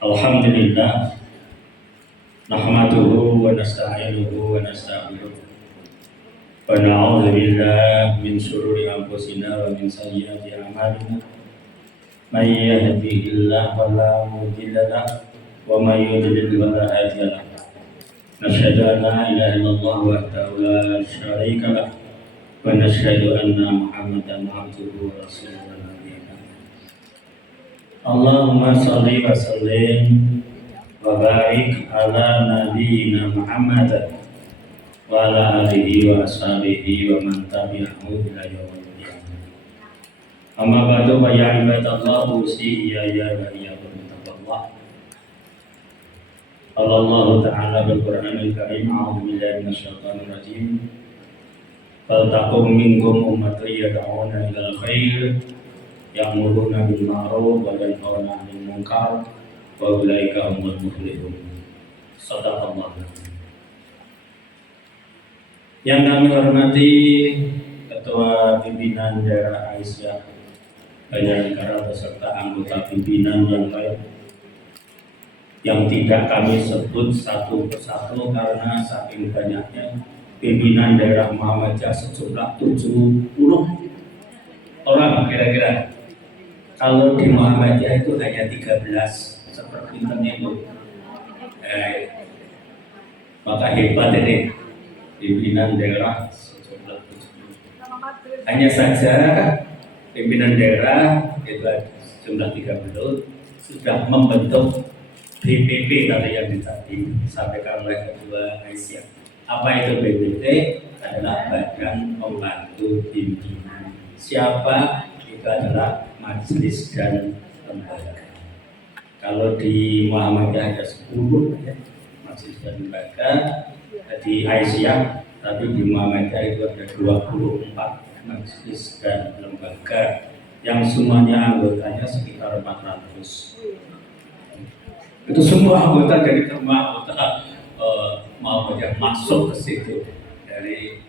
Alhamdulillah, nahmaduhu wa nasta'inuhu wa nastaghfiruh wa na'udzu billahi min shururi anfusina wa min sayyiati a'malina. May yahdihillahu fala mudilla lahu wa may yudlil fala hadiya lahu. Nashhadu an la ilaha illallah wahdahu la syarika lahu wa nashhadu anna Muhammadan abduhu wa rasuluhu. Allahumma shalli wa sallim wa barik ala nabiyyina Muhammad wa ala alihi wa ashabihi wa man tabi'ahu ila yaumil qiyamah. Amma ba'du, fa ya ibadallah usiya ya iyyakum bittaqwallah. Allah Ta'ala bil Qur'anil Karim, a'udzu billahi minasyaitonir rajim. Fal taqum minkum ummatun yad'una ilal khair ya'muruna bil ma'ruf wa yanhauna 'anil munkar wa ulaika humul muflihun. Shadaqallah. Yang kami hormati Ketua Pimpinan Daerah Aisyah Banjarnegara beserta anggota pimpinan yang lain yang tidak kami sebut satu persatu karena saking banyaknya pimpinan daerah Muhammadiyah sejumlah 70 orang kira-kira. Kalau di Muhammadiyah itu hanya 13 seperti itu. Maka hebat ini pimpinan daerah sejumlah 70. Hanya saja pimpinan daerah itu jumlah 30 sudah membentuk BPP tadi yang disampaikan oleh Ketua Aisyah. Apa itu BPP? Adalah Badan Pembantu Pimpinan. Siapa? Itu adalah majelis dan lembaga. Kalau di Muhammadiyah ada 10 ya, majelis dan lembaga. Di Aisyah, tapi di Muhammadiyah itu ada 24 majelis dan lembaga yang semuanya anggotanya sekitar 400. Itu semua anggota dari anggota Muhammadiyah masuk ke situ dari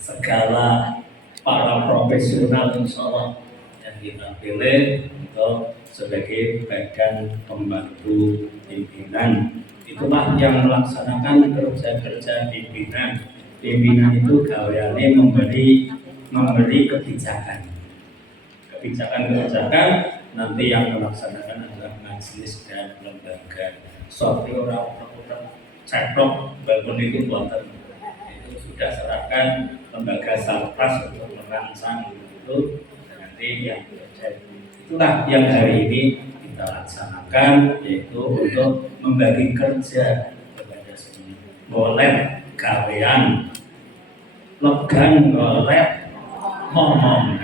segala para profesional insya Allah yang kita pilih untuk sebagai badan pembantu pimpinan. Itulah yang melaksanakan kerja-kerja pimpinan. Pimpinan itu gaweane memberi kebijakan nanti yang melaksanakan adalah majelis dan lembaga. Soalnya orang cetok bangun itu buatan itu sudah serahkan lembaga Salpras untuk merancang itu nanti yang terjadi. Itulah yang hari ini kita laksanakan, yaitu untuk membagi kerja kepada semua. Boleh gawean, legan golek ngomong.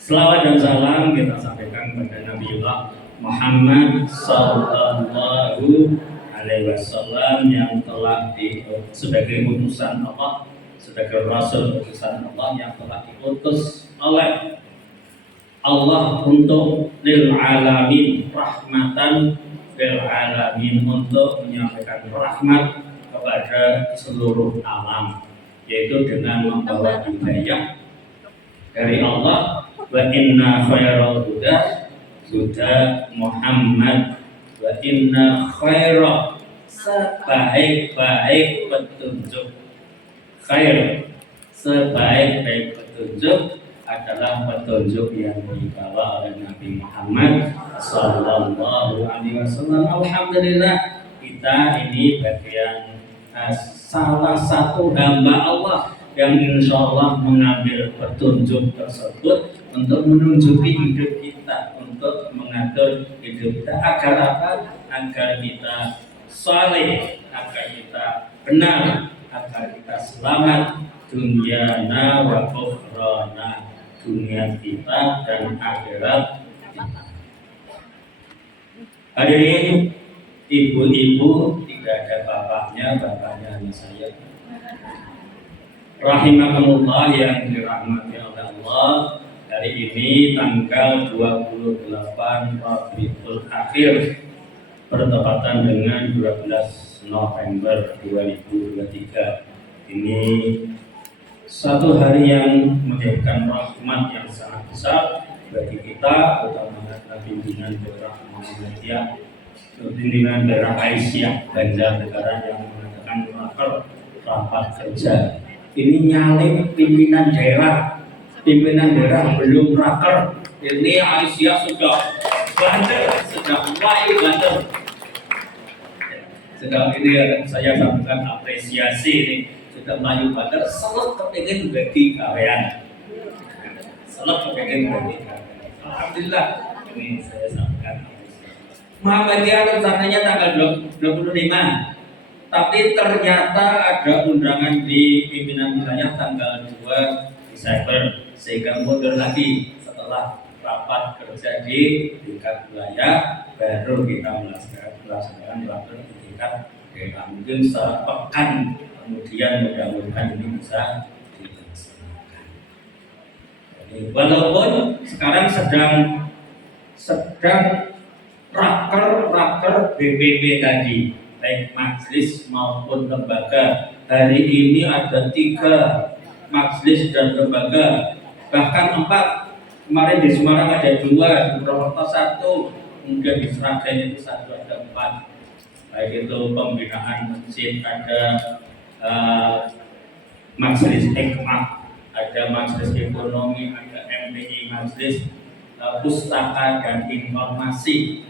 Selawat dan salam kita sampaikan kepada Nabiullah Muhammad Sallallahu Alaihi Wasallam yang telah sebagai utusan Allah, sebagai Rasul utusan Allah yang telah diutus oleh Allah untuk lil alamin, rahmatan lil alamin, untuk menyampaikan rahmat kepada seluruh alam, yaitu dengan membawa hidayah dari Allah. Wa inna khairal huda Muhammad, wa inna khairal, sebaik-baik petunjuk, khair, sebaik-baik petunjuk adalah petunjuk yang dibawa oleh Nabi Muhammad Sallallahu Alaihi Wasallam. Alhamdulillah, kita ini bagian salah satu hamba Allah yang insya Allah mengambil petunjuk tersebut untuk menunjuki hidup kita, untuk mengatur hidup kita agar apa? Agar kita saleh, agar kita benar, agar kita selamat dunyana wa ukhrana, dunia kita dan akhirat kita. Hadirin ibu-ibu, tidak ada bapaknya hanya saya. Rahimakumullah yang dirahmati oleh Allah. Hari ini tanggal 28 Rabiul Akhir bertepatan dengan 12 November 2023. Ini satu hari yang menjadikan rahmat yang sangat besar bagi kita, terutama pimpinan daerah Muhammadiyah, pimpinan daerah Aisyah Banjarnegara yang mengadakan rapat kerja. Ini nyalip pimpinan daerah belum raker. Ini Aisyah sudah banter, sudah mulai banter. Sedang ini saya sampaikan apresiasi ini sudah maju banter, selek kepingin bagi karyan. Alhamdulillah, ini saya sampaikan. Muhammadiyah rencananya tanggal 25, tapi ternyata ada undangan di pimpinan wilayah tanggal 2 Desember, sehingga mundur lagi setelah rapat kerja di tingkat wilayah, baru kita melaksanakan rapat di tingkat daerah. Mungkin sepekan kemudian mudah-mudahan ini bisa dilaksanakan. Walaupun sekarang sedang raker BPP tadi, baik majelis maupun lembaga. Hari ini ada 3 majelis dan lembaga, bahkan 4. Kemarin di Semarang ada 2, di Purwokerto 1, kemudian di Sragen itu 1, ada 4. Baik itu pembinaan masjid, ada majelis hikmah, ada majelis ekonomi, ada MPI, majelis pustaka dan informasi.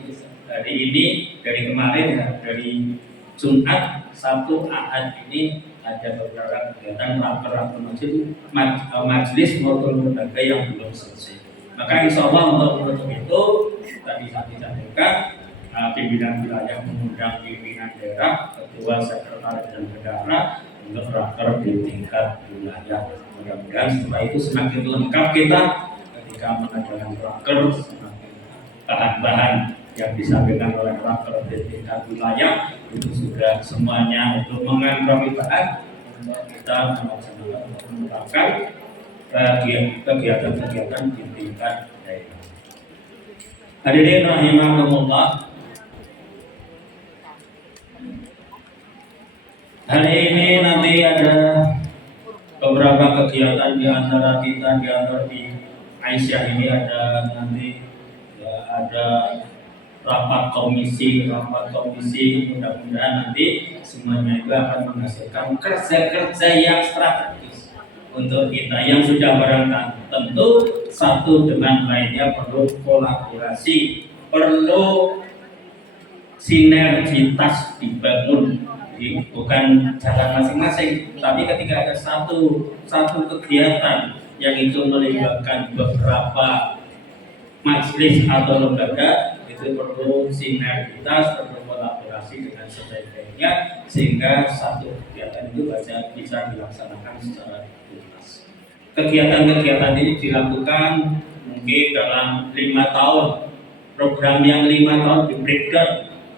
Hari ini, dari kemarin, dari Jumat, Sabtu, Ahad ini ada beberapa kegiatan rapat majelis maupun lembaga yang belum selesai. Maka insya Allah untuk menutup itu tadi saya sampaikan, pimpinan wilayah mengundang pimpinan daerah, ketua, sekretaris dan bendahara untuk raker di tingkat wilayah. Mudah-mudahan setelah itu semakin lengkap kita ketika mengadakan raker, semakin bahan-bahan yang disampaikan oleh raker di tingkat wilayah itu sudah semuanya untuk mengantongi bahan untuk kita melaksanakan kegiatan-kegiatan di tingkat daerah. Hadirin rahimakumullah, hari ini nanti ada beberapa kegiatan di antara kita, di antara di Aisyah ini ada nanti ya, ada rapat komisi, mudah-mudahan nanti semuanya itu akan menghasilkan kerja-kerja yang strategis untuk kita yang sudah berangkat. Tentu satu dengan lainnya perlu kolaborasi, perlu sinergitas dibangun, bukan jalan masing-masing, tapi ketika ada satu kegiatan yang itu melibatkan beberapa majelis atau lembaga, itu perlu sinergitas, perlu kolaborasi dengan sebaik-baiknya sehingga satu kegiatan itu bisa dilaksanakan secara tuntas. Kegiatan-kegiatan ini dilakukan mungkin dalam 5 tahun. Program yang 5 tahun di breakdown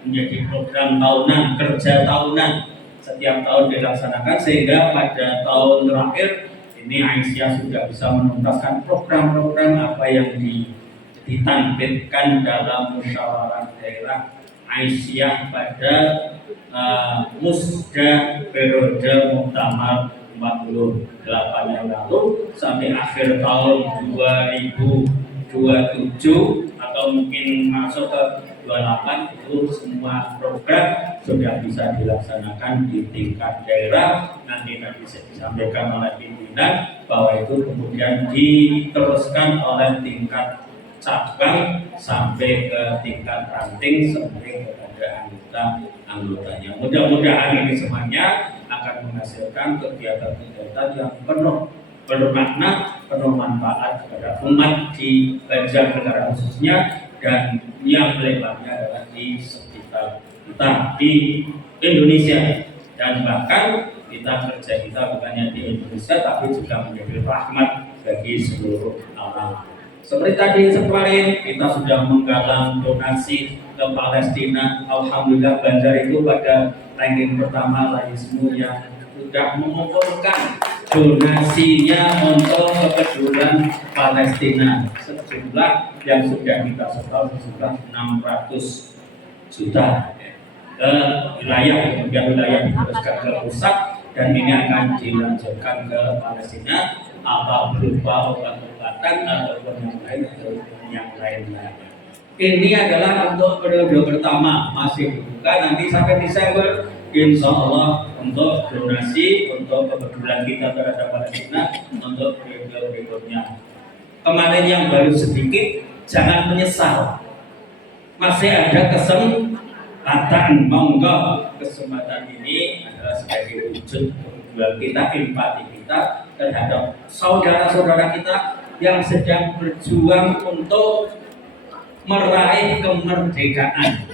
menjadi program tahunan, kerja tahunan, setiap tahun dilaksanakan sehingga pada tahun terakhir ini Aisyah sudah bisa menuntaskan program-program apa yang ditampilkan dalam musyawarah daerah Aisyah pada Musda periode Muktamar 48 yang lalu sampai akhir tahun 2027 atau mungkin masuk ke 28, itu semua program sudah bisa dilaksanakan di tingkat daerah. Nanti disampaikan oleh pimpinan bahwa itu kemudian diteruskan oleh tingkat cabang sampai ke tingkat ranting sampai kepada anggotanya. Mudah-mudahan ini semuanya akan menghasilkan kegiatan-kegiatan yang penuh bermakna, penuh manfaat kepada umat di Banjarnegara khususnya dan yang lebarnya adalah di sekitar kita di Indonesia, dan bahkan kerja kita bukannya di Indonesia tapi juga menjadi rahmat bagi seluruh alam. Seperti tadi kemarin kita sudah menggalang donasi ke Palestina. Alhamdulillah Banjar itu pada ranking pertama laismu yang sudah mengumpulkan donasinya untuk kepedulian Palestina sejumlah yang sudah kita setor sejumlah 600 juta ke wilayah, kemudian wilayah diteruskan ke pusat dan ini akan dilanjutkan ke Palestina apa berupa obat-obatan ataupun yang lain. Ini adalah untuk periode pertama, masih dibuka nanti sampai Desember. Insya Allah untuk donasi, untuk kepedulian kita terhadap Palestina untuk periode berikutnya. Kemarin yang baru sedikit, jangan menyesal. Masih ada kesempatan, monggo kesempatan ini adalah sebagai wujud kepedulian kita, empati kita terhadap saudara-saudara kita yang sedang berjuang untuk meraih kemerdekaan.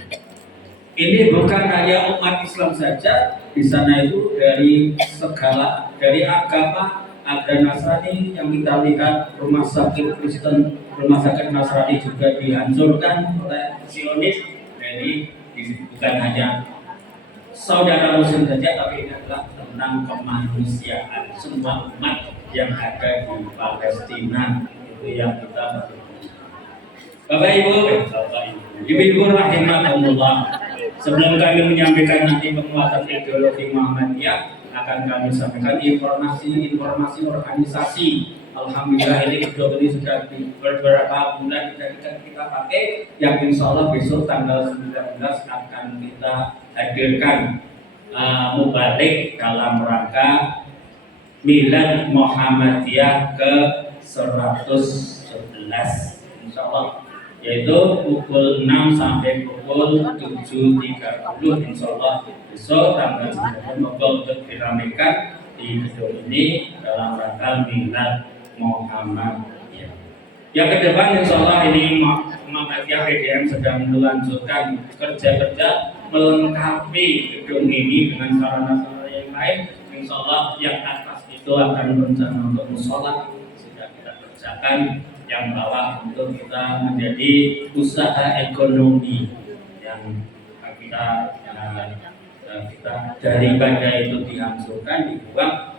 Ini bukan hanya umat Islam saja, di sana itu dari segala, dari agama, ada Nasrani yang kita lihat rumah sakit Kristen, rumah sakit Nasrani juga dihancurkan oleh Zionis. Jadi bukan hanya saudara Muslim saja, tapi ini adalah tentang kemanusiaan semua umat yang ada di Palestina, itu yang kita. Bapak Ibu, Ibu rahimakumullah. Sebelum kami menyampaikan nanti penguatan ideologi Muhammadiyah, akan kami sampaikan informasi organisasi. Alhamdulillah ini kedua ini sudah beberapa bulan kita pakai, yang insya Allah besok tanggal 19 akan kita hadirkan mubalik dalam rangka Milad Muhammadiyah ke 111, insya Allah, yaitu pukul 6 sampai pukul 7.30 insya Allah besok tanggal 9 untuk diramekan di gedung ini dalam rangka Milad Muhammadiyah. Yang ke depan insya Allah ini Muhammadiyah PDM sedang melanjutkan kerja-kerja melengkapi gedung ini dengan sarana-sarana yang lain. Insya Allah yang atas itu akan berencana untuk musola sudah kita kerjakan, yang bawah untuk kita menjadi usaha ekonomi yang kita daripada itu dihancurkan, dibuang,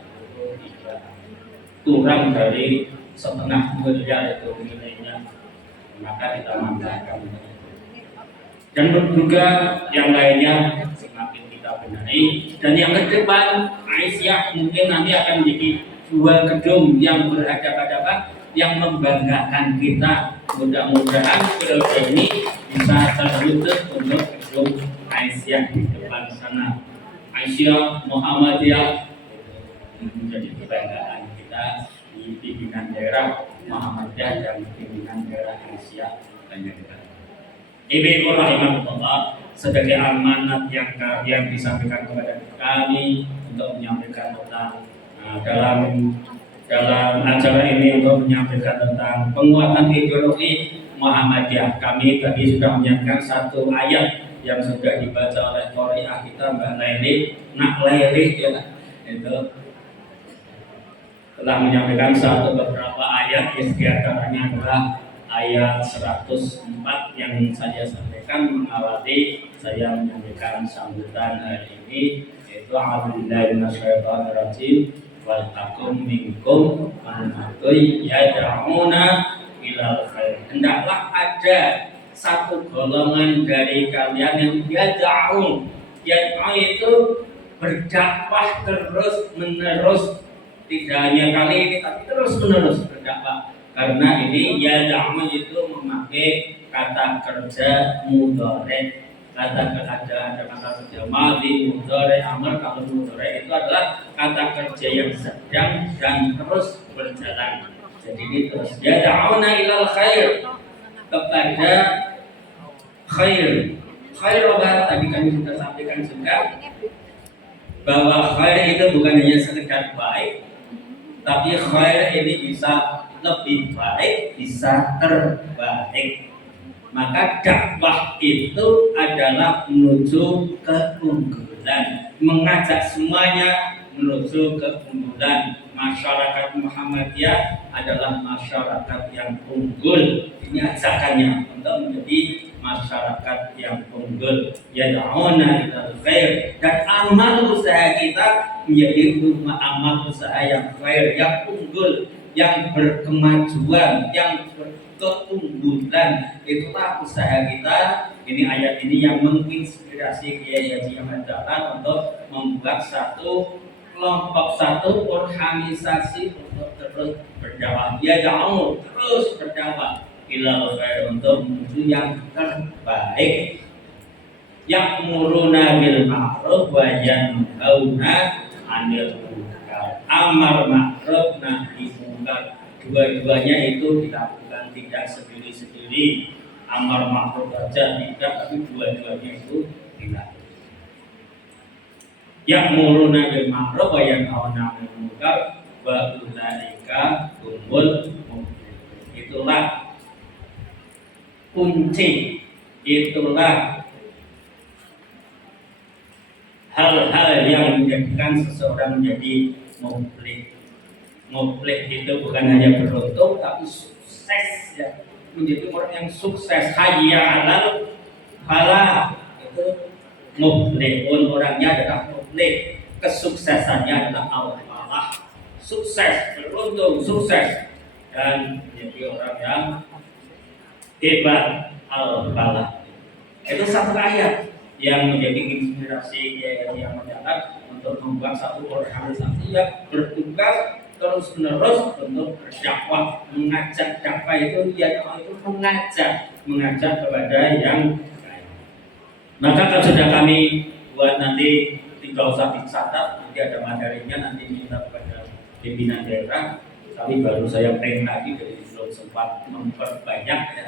kurang dari setengah miliar itu nilainya, maka kita manfaatkan. Dan juga yang lainnya semakin kita benahi. Dan yang ke depan Aisyah mungkin nanti akan menjadi dua gedung yang berhadapan-hadapan yang membanggakan kita. Mudah-mudahan periode ini bisa terwujud untuk gedung Aisyah di depan sana. Aisyah Muhammadiyah menjadi kebanggaan kita di pimpinan daerah Muhammadiyah dan pimpinan daerah Aisyah banyak kita. Ibu rahimahullah, sebagai amanat yang disampaikan kepada kami untuk menyampaikan tentang dalam acara ini untuk menyampaikan tentang penguatan ideologi Muhammadiyah. Kami tadi sudah menyiapkan satu ayat yang sudah dibaca oleh qori'ah kita Mbak Laili, Nak Laili ya, itu telah menyampaikan beberapa ayat, yang diantaranya adalah ayat 104 yang saya sampaikan mengawali saya menyampaikan sambutan hari ini, yaitu a'udzubillahi minasyaitonir rajim. Wal takum minkum ummatun yad'una ilal khair. Hendaklah ada satu golongan dari kalian yang yad'u. Yad'u itu berdakwah terus menerus, tidak hanya kali ini tapi terus menerus berdakwah. Karena ini yad'u itu memakai kata kerja mudhari. Ada kata kerja madhi, mudhari, amr. Kalau mudhari itu adalah kata kerja yang sedang dan terus berjalan. Jadi ini terus yad'una ilal khair, kepada khair. Khair apa? Tadi kami sudah sampaikan juga bahwa khair itu bukan hanya sekedar baik, tapi khair ini bisa lebih baik, bisa terbaik. Maka dakwah itu adalah menuju keunggulan, mengajak semuanya menuju keunggulan. Masyarakat Muhammadiyah adalah masyarakat yang unggul. Ini ajakannya untuk menjadi masyarakat yang unggul. Yad'una ilal khair, dan amal usaha kita menjadi amal usaha yang khair, yang unggul, yang berkemajuan, yang keunggulan. Itulah usaha kita. Ini ayat ini yang menginspirasi Kiai Haji Ahmad Dahlan untuk membuat satu kelompok, satu organisasi untuk terus berdakwah. Ya jauh terus berdakwah. ilal khair, untuk menuju yang terbaik. Ya'muruna bil ma'ruf wa yanhauna 'anil munkar. Amar ma'ruf nahi munkar, dua-duanya itu dilakukan, tidak sendiri-sendiri. Amar ma'ruf saja tidak, tapi dua-duanya itu dilakukan. Ya'muruna bil ma'ruf wa yanhauna 'anil munkar wa ulaika humul muflihun. Itulah kunci, itulah hal-hal yang menjadikan seseorang menjadi muflih. Muflih itu bukan hanya beruntung, tapi sukses, ya. Menjadi orang yang sukses. Hayya 'alal falah, itu muflihun, orangnya adalah muflih. Kesuksesannya adalah al-falah, sukses, beruntung, sukses, dan menjadi orang yang hebat, al-falah. Itu satu ayat yang menjadi inspirasi yang menjalan untuk membuat satu organisasi yang bertugas terus menerus untuk berdakwah, mengajak. Dakwah itu mengajak kepada yang lain. Maka kalau sudah kami buat, nanti tidak usah dicatat, nanti ada materinya, nanti minta kepada pimpinan daerah. Tapi baru saya print lagi, jadi belum sempat memperbanyak, ya.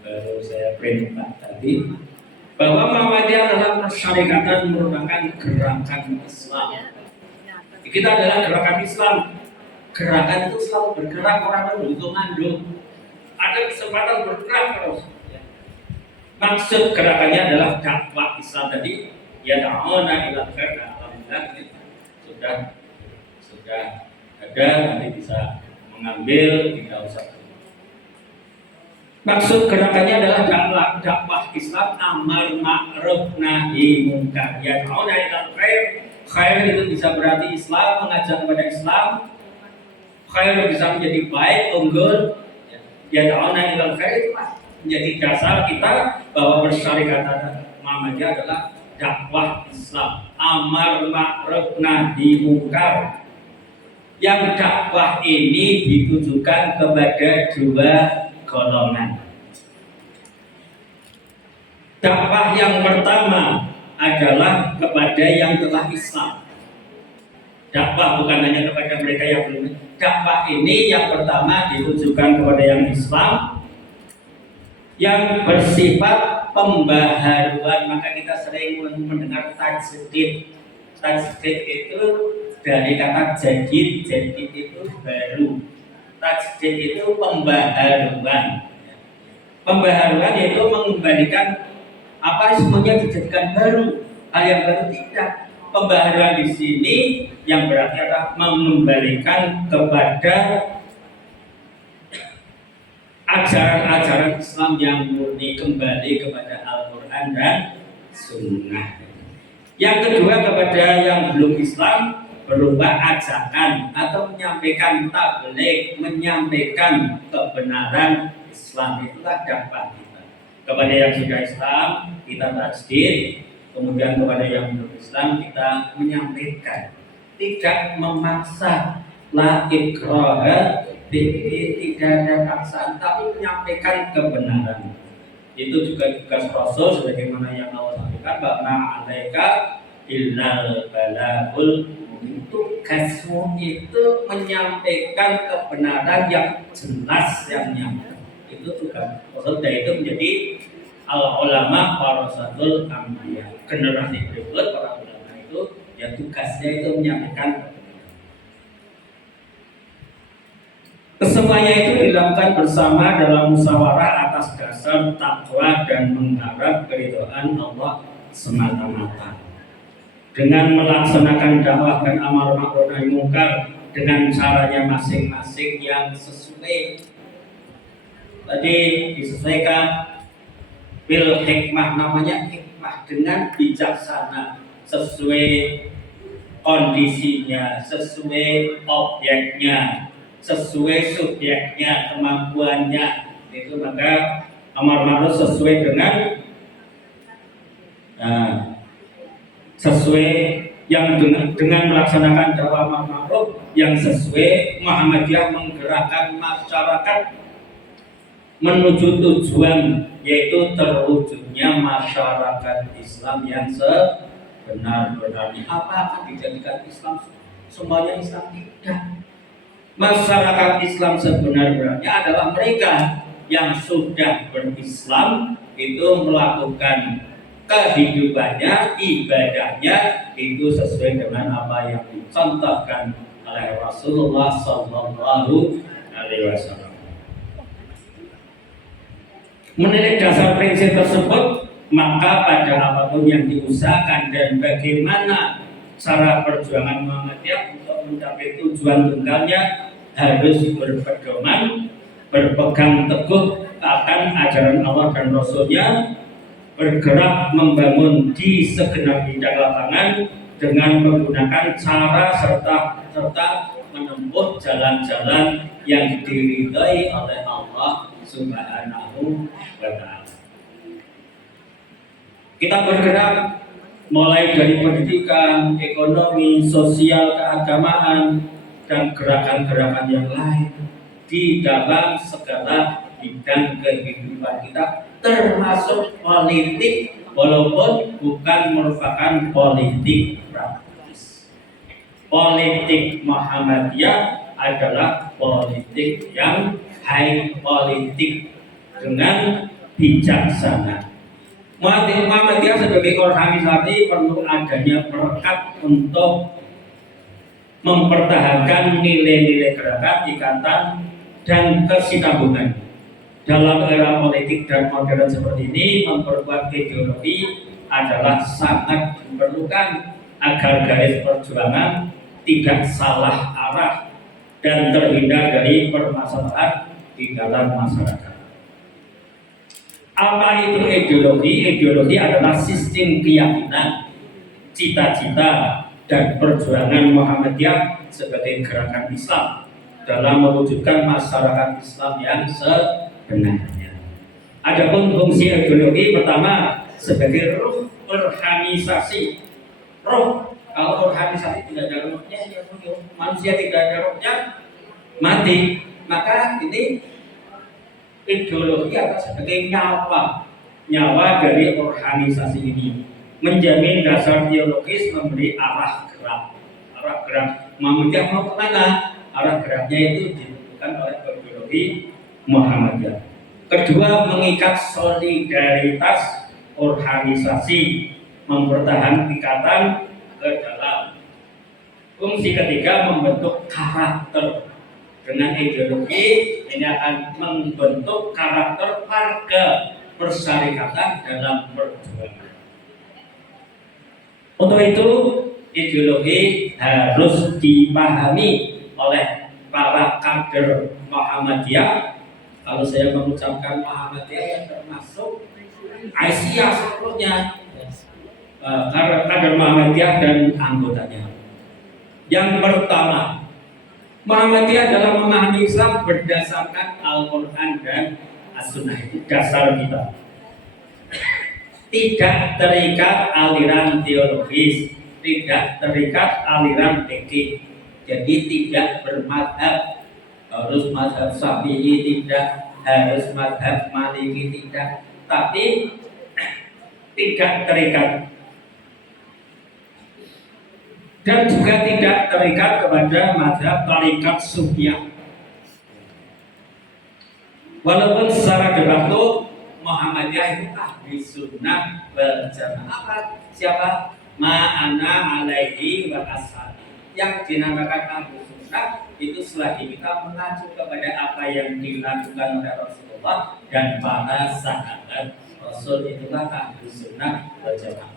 Baru saya print tadi bahwa Muhammadiyah adalah persyarikatan, merupakan gerakan Islam. Kita adalah gerakan Islam. Gerakan itu selalu bergerak, orang itu ngandung. Ada kesempatan bergerak terus. Maksud gerakannya adalah dakwah Islam tadi. Ya ta'awuna ila khair. Alhamdulillah sudah ada, nanti bisa mengambil, tidak usah. Maksud gerakannya adalah dakwah Islam, amar ma'ruf nahi munkar. Ya ta'awuna ila khair. Khair itu bisa berarti Islam, mengajak kepada Islam. Khair bisa menjadi baik, unggul. Ya ta'awuna ila khair itu menjadi dasar kita bahwa persyarikatan Muhammadiyah adalah dakwah Islam, amar ma'ruf nahi munkar. Yang dakwah ini ditujukan kepada dua golongan. Dakwah yang pertama adalah kepada yang telah Islam. Dakwah bukan hanya kepada mereka yang belum. Dakwah ini yang pertama ditujukan kepada yang Islam, yang bersifat pembaharuan. Maka kita sering mendengar tajdid. Tajdid itu dari kata jadid. Jadid itu baru. Tajdid itu pembaharuan. Pembaharuan yaitu mengembalikan apa semuanya dijadikan baru. Hal yang baru tidak. Pembaharuan di sini yang berarti adalah mengembalikan kepada ajaran-ajaran Islam yang murni, kembali kepada Al-Quran dan Sunnah. Yang kedua kepada yang belum Islam, berupa ajakan atau menyampaikan tabligh, menyampaikan kebenaran Islam. Itulah dakwah kita. Kepada yang sudah Islam kita tajdid, kemudian kepada yang belum Islam kita menyampaikan, tidak memaksa. La ikraha, tidak ada paksaan, tapi menyampaikan kebenaran. Itu juga tugas Rasul, sebagaimana yang Allah sampaikan, bahwa alaika illal balagul. Tugasmu itu menyampaikan kebenaran yang jelas, yang nyata. Itu tugas Rasul, dan itu menjadi al-ulama warasatul anbiya. Generasi berikut para ulama itu, ya tugasnya itu menyampaikan. Kesemuanya itu dilakukan bersama dalam musyawarah atas dasar takwa dan mengharap keridhaan Allah semata-mata. Dengan melaksanakan dakwah dan amar ma'ruf nahi munkar dengan caranya masing-masing yang sesuai. Tadi disesuaikan bil hikmah, namanya hikmah, dengan bijaksana, sesuai kondisinya, sesuai objeknya, sesuai subjeknya, kemampuannya. Itu maka amar ma'ruf sesuai dengan sesuai yang dengan melaksanakan dakwah amar ma'ruf yang sesuai. Muhammadiyah menggerakkan masyarakat menuju tujuan, yaitu terwujudnya masyarakat Islam yang sebenar-benarnya. Apa akan dijadikan Islam? Semuanya Islam tidak. Masyarakat Islam sebenar-benarnya adalah mereka yang sudah berislam, itu melakukan kehidupannya, ibadahnya itu sesuai dengan apa yang dicontohkan oleh Rasulullah Sallallahu Alaihi Wasallam. Menilai dasar prinsip tersebut, maka pada apapun yang diusahakan dan bagaimana cara perjuangan Muhammadiyah untuk mencapai tujuan tunggalnya harus berpedoman, berpegang teguh akan ajaran Allah dan Rasul-Nya, bergerak membangun di segenap bidang lapangan dengan menggunakan cara serta menempuh jalan-jalan yang diridhai oleh Allah Subhanahu wa Ta'ala. Kita bergerak mulai dari pendidikan, ekonomi, sosial, keagamaan, dan gerakan-gerakan yang lain di dalam segala bidang kehidupan kita, termasuk politik, walaupun bukan merupakan politik praktis. Politik Muhammadiyah adalah politik yang high politik dengan bijaksana. Muhammadiyah sebagai organisasi perlu adanya perekat untuk mempertahankan nilai-nilai gerakan, ikatan, dan kesinambungan. Dalam era politik dan modern seperti ini, memperkuat ideologi adalah sangat diperlukan agar garis perjuangan tidak salah arah dan terhindar dari permasalahan di dalam masyarakat. Apa itu ideologi? Ideologi adalah sistem keyakinan, cita-cita, dan perjuangan Muhammadiyah sebagai gerakan Islam dalam mewujudkan masyarakat Islam yang sebenarnya. Adapun fungsi ideologi pertama sebagai ruh organisasi. Roh, kalau organisasi tidak ada rohnya, ya manusia tidak ada rohnya, mati. Maka ini ideologi adalah sebagai nyawa dari organisasi ini, menjamin dasar teologis, memberi arah gerak. Muhammadiyah mau kemana? Arah geraknya itu ditentukan oleh ideologi Muhammadiyah. Kedua, mengikat solidaritas organisasi, mempertahankan ikatan ke dalam. Fungsi ketiga, membentuk karakter. Dengan ideologi ini akan membentuk karakter warga persyarikatan dalam perjuangan. Untuk itu, ideologi harus dipahami oleh para kader Muhammadiyah. Kalau saya mengucapkan Muhammadiyah yang termasuk Aisyah seluruhnya, kader Muhammadiyah dan anggotanya. Yang pertama, Muhammadiyah adalah memahami Islam berdasarkan Al-Quran dan As-Sunnah. Itu dasar kita. Tidak terikat aliran teologis, tidak terikat aliran fikih. Jadi tidak bermadhab, harus madhab Syafi'i tidak, harus madhab Maliki tidak, tapi tidak terikat. Dan juga tidak terikat kepada madhab tarikat Sufiyah. Walaupun secara de facto Muhammadiyah itu ahli sunnah wal jamaah. Siapa? Ma'ana alaihi wa ashabi. Yang dinamakan ahli sunnah itu selagi kita mengacu kepada apa yang dilakukan oleh Rasulullah dan para sahabat Rasul, itulah ahli sunnah wal jamaah.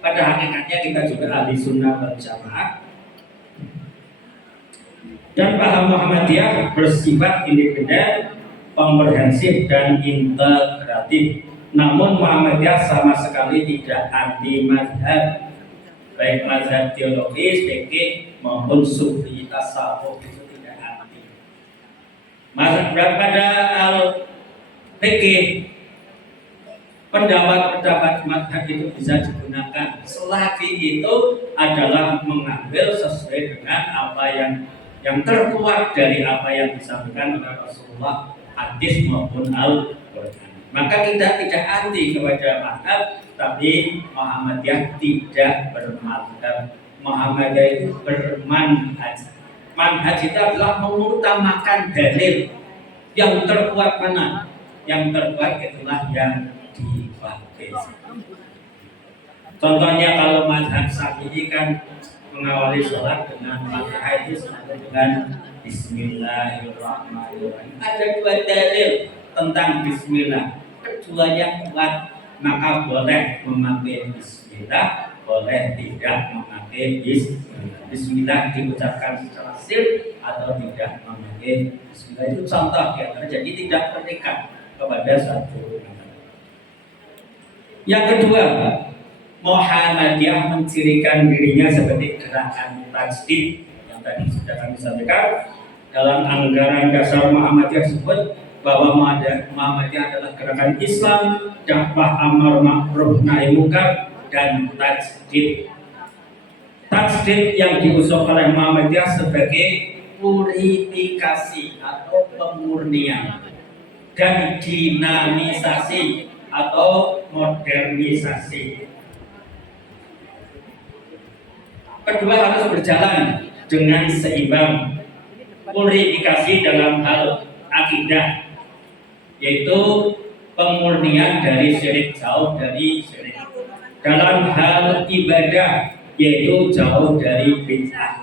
Pada hakikatnya kita juga ahli sunnah wal jamaah. Dan paham Muhammadiyah bersifat independen, komprehensif, dan integratif. Namun Muhammadiyah sama sekali tidak anti madhab, baik madhab teologis, fikih maupun sufi, tasawuf, itu tidak anti. Pada al-fikih, pendapat-pendapat madhab itu bisa digunakan selagi itu adalah mengambil sesuai dengan apa yang terkuat dari apa yang disampaikan oleh Rasulullah hadis maupun Al-Quran. Maka kita tidak anti kepada mazhab, tapi Muhammadiyah tidak bermazhab. Muhammadiyah itu bermanhaj. Manhaj itu adalah mengutamakan dalil. Yang terkuat mana? Yang terkuat itulah yang dipakai. Contohnya kalau mazhab Syafi'i kan mengawali sholat dengan Fatihah itu sama dengan Bismillahirrahmanirrahim. Ada dua dalil tentang Bismillah. Keduanya kuat, maka boleh memakai Bismillah, boleh tidak memakai Bismillah. Bismillah diucapkan secara sir atau tidak memakai Bismillah, itu contoh ya. Jadi tidak terikat kepada satu. Yang kedua, Muhammadiyah mencirikan dirinya sebagai gerakan tajdid yang tadi sudah kami sampaikan dalam anggaran dasar Muhammadiyah tersebut, bahwa Muhammadiyah adalah gerakan Islam, dakwah amar ma'ruf nahi munkar, dan tajdid. Tajdid yang diusung oleh Muhammadiyah sebagai purifikasi atau pemurnian dan dinamisasi atau modernisasi. Kedua harus berjalan dengan seimbang. Purifikasi dalam hal akidah, yaitu pemurnian dari syirik, jauh dari syirik. Dalam hal ibadah, yaitu jauh dari bid'ah.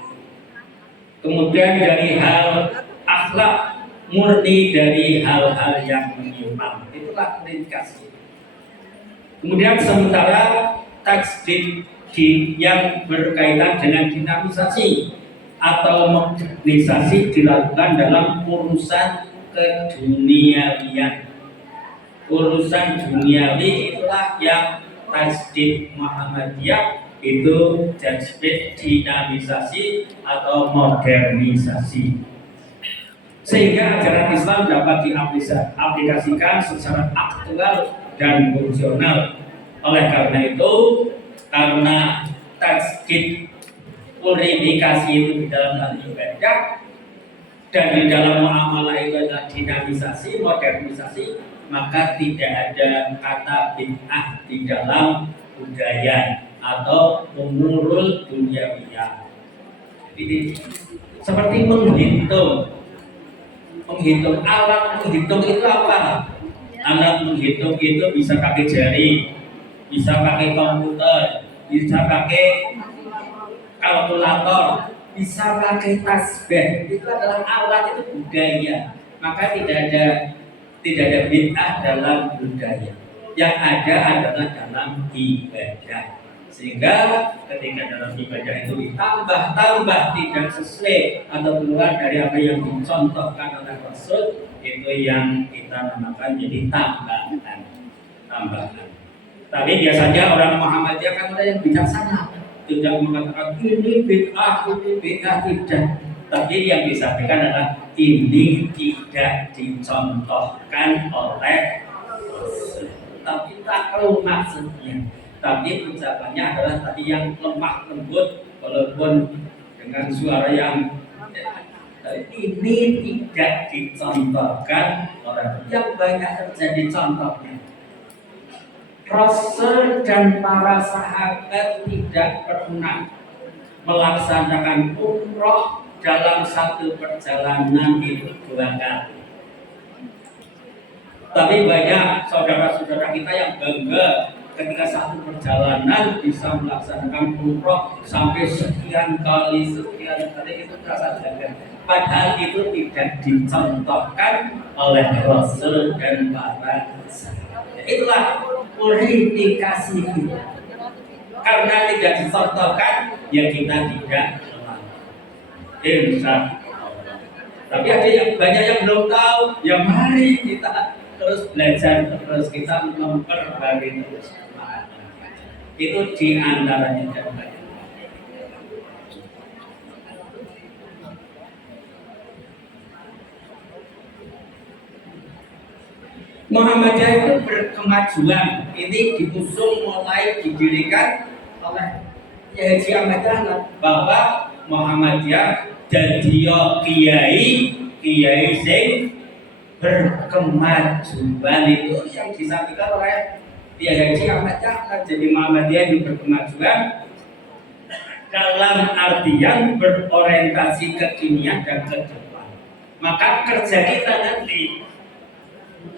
Kemudian dari hal akhlak, murni dari hal-hal yang menyimpang. Itulah purifikasi. Kemudian sementara tajdid yang berkaitan dengan dinamisasi atau modernisasi dilakukan dalam urusan keduniawian. Urusan duniawi itulah yang tajdid Muhammadiyah itu tajdid dinamisasi atau modernisasi, sehingga ajaran Islam dapat diaplikasikan secara aktual dan fungsional. Oleh karena itu, karena tajdid purifikasi itu di dalam hal ibadah dan di dalam muamalah itu adalah dinamisasi, modernisasi, maka tidak ada kata bid'ah di dalam budaya atau umurul dunyawiyah. Jadi seperti menghitung alat menghitung itu apa? Alat menghitung itu bisa pakai jari, bisa pakai komputer, bisa pakai kalkulator, bisa pakai tasbih. Itu adalah alat, itu budaya. Maka tidak ada bid'ah dalam budaya. Yang ada adalah dalam ibadah. Sehingga ketika dalam ibadah itu ditambah tidak sesuai atau keluar dari apa yang dicontohkan oleh Rasul, itu yang kita namakan jadi tambahan. Tapi biasanya orang Muhammadiyah kan ada yang bijaksana, tidak mengatakan ini bid'ah, tidak. Tapi yang disampaikan adalah ini tidak dicontohkan oleh Rasul. Tapi tak perlu maksudnya. Tapi ucapannya adalah tadi yang lemah lembut, walaupun dengan suara yang ini tidak dicontohkan oleh yang banyak terjadi contohnya. Rasul dan para sahabat tidak pernah melaksanakan umroh dalam satu perjalanan itu 2 kali. Tapi banyak saudara-saudara kita yang bangga ketika satu perjalanan bisa melaksanakan umroh sampai sekian kali itu terasa bangga. Padahal itu tidak dicontohkan oleh Rasul dan para sahabat. Itulah purifikasi kita. Karena tidak dicontohkan, ya kita tidak insya Allah. Tapi ada yang banyak yang belum tahu. Ya mari kita terus belajar, terus kita memperbarui terus. Itu diantaranya yang baik. Muhammadiyah itu berkemajuan. Ini diusung mulai didirikan oleh Kiai Haji Ahmad Dahlan, bahwa Muhammadiyah dan dia kiai sing berkemajuan itu yang disampaikan oleh Kiai Haji Ahmad Cakra. Jadi Muhammadiyah ini berkemajuan dalam artian berorientasi kekinian dan ke depan. Maka kerja kita nanti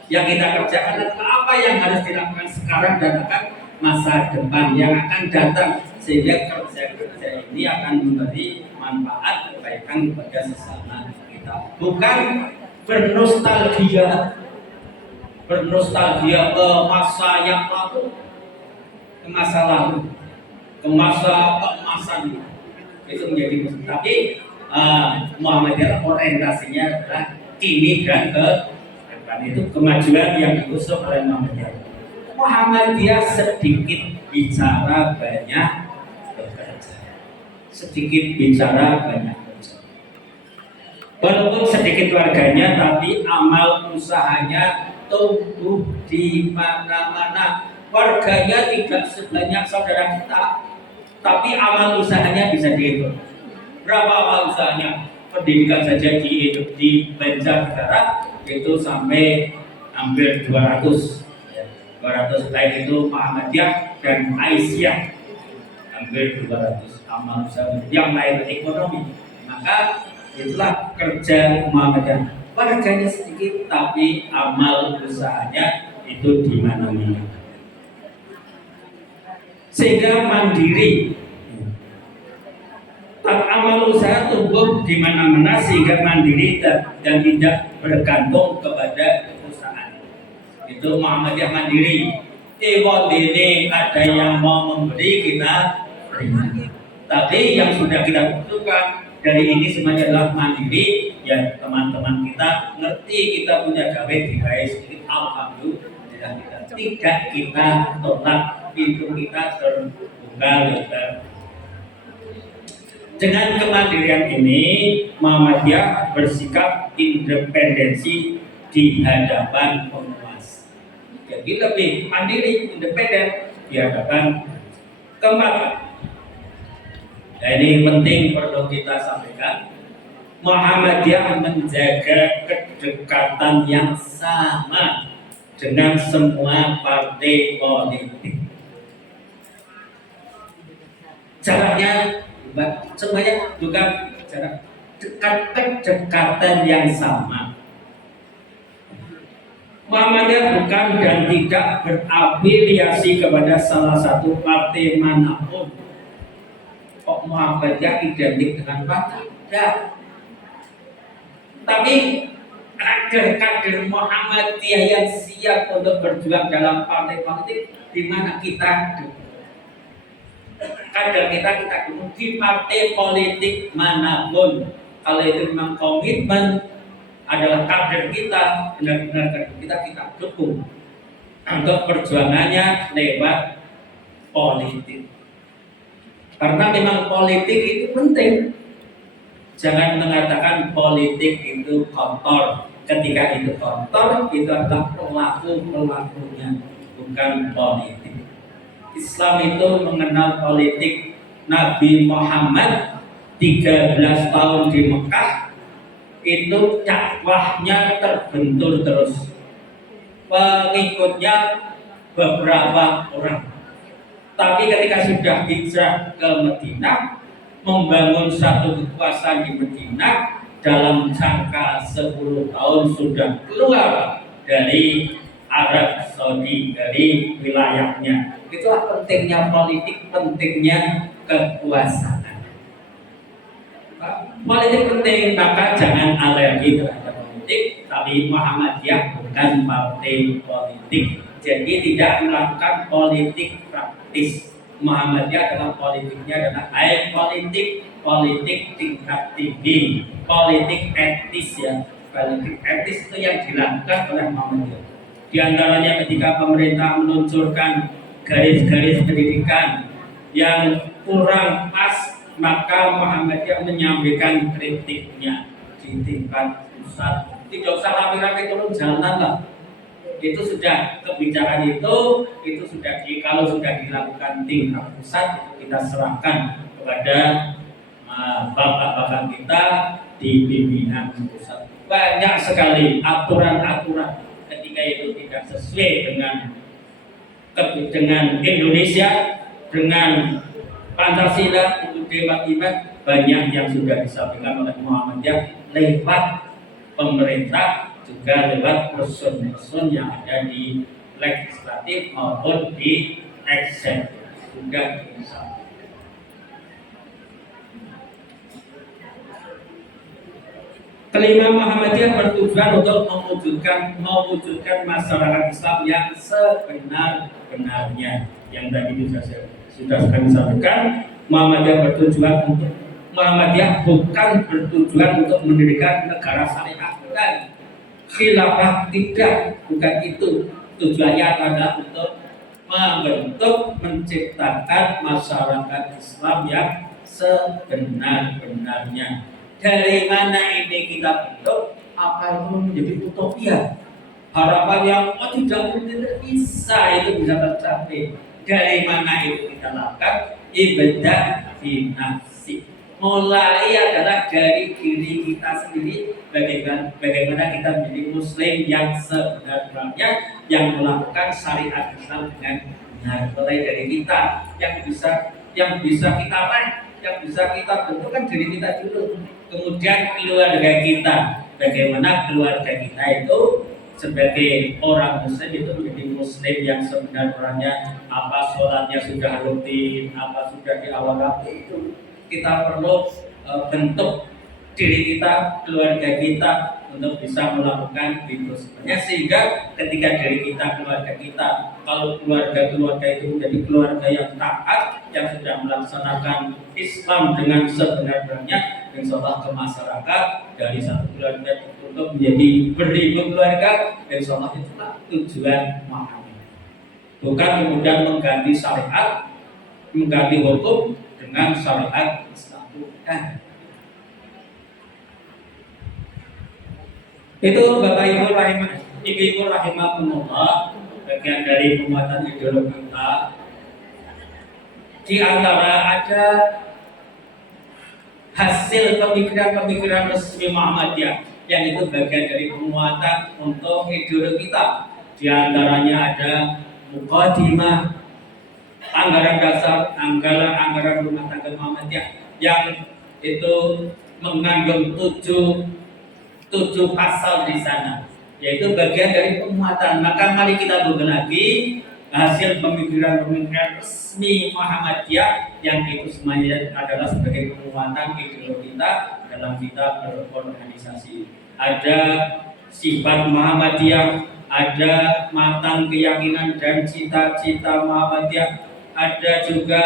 yang kita kerjakan adalah apa yang harus dilakukan sekarang dan akan masa depan yang akan datang, sehingga kerja-kerja ini akan memberi manfaat kebaikan kepada sesama kita, bukan bernostalgia ke masa yang lalu, ke masa lalu, ke masa keemasan itu menjadi musuh. Tapi Muhammadiyah orientasinya adalah kini dan ke depan, itu kemajuan yang diusung oleh Muhammadiyah. Muhammadiyah sedikit bicara banyak bekerja, sedikit bicara banyak bekerja. Walaupun sedikit warganya, tapi amal usahanya tumbuh di mana-mana. Warganya tidak sebanyak saudara kita, tapi amal usahanya bisa dihitung. Berapa amal usahanya? Pendidikan saja di Banjarnegara itu sampai hampir 200 baik itu Muhammadiyah dan Aisyah, hampir 200 amal usaha yang lain ekonomi. Maka itulah kerja Muhammadiyah. Warganya sedikit tapi amal usahanya itu di mana-mana, sehingga mandiri. Amal usaha tumbuh di mana-mana sehingga mandiri dan tidak bergantung kepada perusahaan. Itu Muhammadiyah mandiri. Ini ada yang mau memberi, kita beri. Tapi yang sudah kita tentukan dari ini semuanya adalah mandiri. Ya teman-teman kita ngerti kita punya gawe di sedikit, alhamdulillah kita tidak kita tolak, pintu kita terbuka lebar. Dengan kemandirian ini Muhammadiyah bersikap independensi di hadapan penguasa. Jadi lebih mandiri, independen di hadapan keempat. Nah, ini penting perlu kita sampaikan. Muhammadiyah menjaga kedekatan yang sama dengan semua partai politik. Caranya semuanya juga cara kedekatan yang sama. Muhammadiyah bukan dan tidak berafiliasi kepada salah satu partai manapun. Kok Muhammadiyah identik dengan partai? Tidak. Tapi kader-kader Muhammadiyah yang siap untuk berjuang dalam partai politik, di mana kita kader kita dukung di partai politik manapun. Kalau itu memang komitmen adalah kader kita, benar-benar kader kita dukung untuk perjuangannya lewat politik. Karena memang politik itu penting. Jangan mengatakan politik itu kotor. Ketika itu kotor, itu adalah pelaku-pelakunya, bukan politik. Islam itu mengenal politik. Nabi Muhammad 13 tahun di Mekah itu dakwahnya terbentur terus, pengikutnya beberapa orang. Tapi ketika sudah hijrah ke Madinah, membangun satu kekuasaan di Madinah, dalam jangka 10 tahun sudah keluar dari Arab Saudi, dari wilayahnya. Itulah pentingnya politik, pentingnya kekuasaan. Politik penting, maka jangan alergi terhadap politik. Tapi Muhammadiyah bukan partai politik, jadi tidak melakukan politik praktis. Muhammadiyah adalah politiknya adalah politik tingkat tinggi, politik etis ya. Politik etis itu yang dilakukan oleh Muhammadiyah. Di antaranya ketika pemerintah meluncurkan garis-garis pendidikan yang kurang pas, maka Muhammadiyah menyampaikan kritiknya di tingkat pusat. Tidak usah rame-rame turun jalan lah. Itu sudah kebijakan itu sudah kalau sudah dilakukan tingkat pusat, kita serahkan kepada bapak-bapak kita di pimpinan pusat. banyak sekali aturan-aturan ketika itu tidak sesuai dengan Indonesia, dengan Pancasila untuk dewan iman, banyak yang sudah disampaikan oleh Muhammadiyah lewat pemerintah, juga lewat person-person yang ada di legislatif maupun di eksekutif sudah disampaikan. Kelima, Muhammadiyah bertujuan untuk mewujudkan masyarakat Islam yang sebenar-benarnya. Yang tadi sudah kami sampaikan, Muhammadiyah bukan bertujuan untuk mendirikan negara syariat dan khilafah, tidak, bukan itu. Tujuannya adalah untuk menciptakan masyarakat Islam yang sebenar-benarnya. Dari mana ini kita bentuk? Apa itu menjadi utopia? Harapan yang tidak mungkin bisa itu bisa tercapai. Dari mana itu kita lakukan? Ibadah di nafsi. Mulai adalah dari diri kita sendiri. Bagaimana kita menjadi Muslim yang sebenarnya, yang melakukan syariat Islam dengan benar. Mulai dari kita yang bisa kita raih, yang bisa kita bentukkan diri kita dulu. Kemudian keluarga kita, bagaimana keluarga kita itu sebagai orang Muslim itu menjadi Muslim yang sebenarnya, apa sholatnya sudah rutin, apa sudah diawali, itu kita perlu bentuk diri kita, keluarga kita untuk bisa melakukan itu sebenarnya, sehingga ketika diri kita, keluarga kita, kalau keluarga itu menjadi keluarga yang taat, yang sudah melaksanakan Islam dengan sebenar-benarnya, insya Allah ke masyarakat dari satu keluarga untuk menjadi beribu keluarga, insya Allah itulah tujuan Muhammadiyah. Bukan kemudian mengganti syariat, mengganti hukum dengan syariat Islam, bukan. Itu Bapak Ibu rahimahumullah, bagian dari penguatan ideologi kita. Di antara ada hasil pemikiran resmi Muhammadiyah yang itu bagian dari penguatan untuk ideologi kita. Di antaranya ada muqaddimah, anggaran dasar, anggaran rumah tangga Muhammadiyah yang itu mengandung tujuh pasal di sana, yaitu bagian dari penguatan. Maka mari kita buka lagi hasil pemikiran resmi Muhammadiyah yang itu semuanya adalah sebagai penguatan ideologi kita dalam kita berorganisasi. Ada sifat Muhammadiyah, ada matang keyakinan dan cita-cita Muhammadiyah, ada juga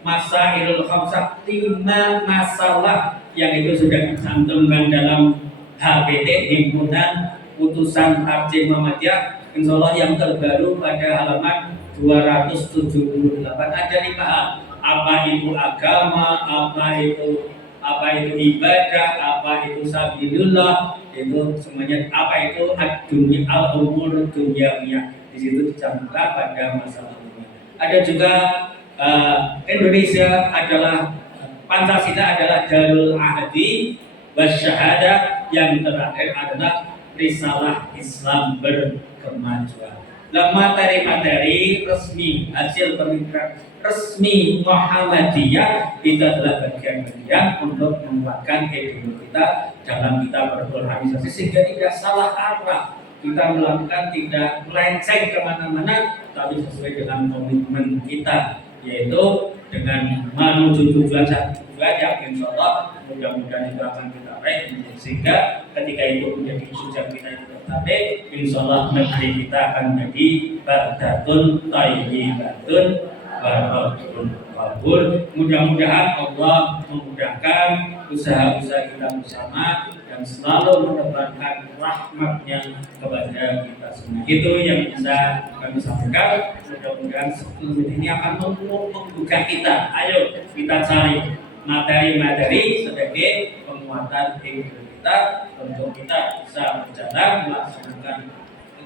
masailul khamsah, 5 masalah yang itu sudah dicantumkan dalam HPT, Himpunan Putusan Tarjih Muhammadiyah, insya Allah yang terbaru pada halaman 278. Ada 5 hal. Apa itu agama, apa itu ibadah, apa itu sabilullah, itu semuanya. Apa itu ad-dunya, al-umur dunyawiyah, di situ dicantumkan pada masalah ini. Ada juga Indonesia adalah, Pancasila adalah Darul Ahdi wasyahadah, yang terakhir adalah risalah Islam berkemajuan. Nah, materi-materi resmi, hasil pemikiran resmi Muhammadiyah itu adalah bagian-bagian untuk menguatkan ideologi kita dalam kita berorganisasi, sehingga tidak salah arah kita melakukan, tidak melenceng kemana-mana, tapi sesuai dengan komitmen kita, yaitu dengan menuju tujuan yang insya Allah mudah-mudahan itu akan kita raih, sehingga ketika itu menjadi tujuan kita itu tercapai, insya Allah negeri kita akan menjadi baldatun thayyibatun barakatun qabul. Mudah-mudahan Allah memudahkan usaha-usaha kita bersama dan selalu mendebarkan rahmatnya kepada kita semua. Itu yang bisa kami sampaikan. Mudah-mudahan sebelum ini akan membuka kita. Ayo kita cari materi-materi sebagai penguatan diri kita untuk kita bisa berjalan melaksanakan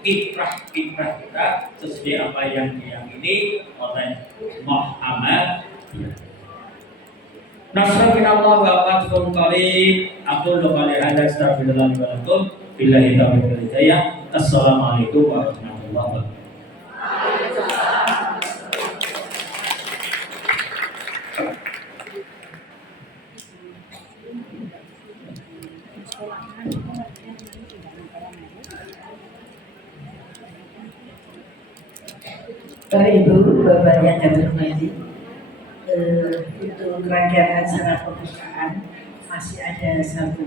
kiprah kita sesuai apa yang diyakini oleh Muhammad. Nasrun minallah wa fathun qarib. Aku qouli hadza astaghfirullah li wa lakum. Billahi taufiq wal hidayah. Assalamualaikum warahmatullahi wabarakatuh. Bapak Ibu, Bapak yang kami hormati, untuk rangkaian acara pembukaan masih ada satu